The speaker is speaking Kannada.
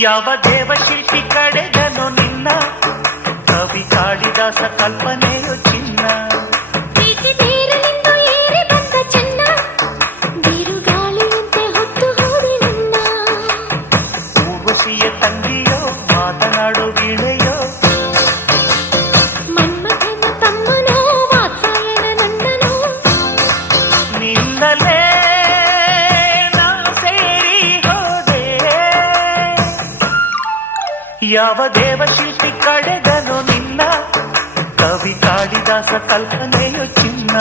ಯಾವ ದೇವಶಿಲ್ಪಿ ಕಡೆದನು ನಿನ್ನ ಕವಿ ಕಾಳಿದಾಸ ಕಲ್ಪನೆಯು ಚಿನ್ನ ಪ್ರೀತಿ ತೀರಲಿಂದು ಏರಿ ಬಂದ ಚೆನ್ನ ಬಿರುಗಾಳಿಯಂತೆ ಹೊತ್ತು ಹೋದೆ ನನ್ನ ಊರ್ವಶಿಯ ತಂಗಿಯೋ ಮಾತನಾಡು ವೀಣೆಯೋ ಮನ್ಮಥನ ತಮ್ಮನೋ ವಾತ್ಸಾಯನ ನಂದನೋ ನಿನ್ನಲೇ ನಾ ಸೇರಿ ಹೋದೆ ಯಾವ ದೇವಶಿಲ್ಪಿ ಕಡೆದನು ನಿನ್ನ ಕವಿ ಕಾಳಿದಾಸ ಕಲ್ಪನೆಯು ಚಿನ್ನ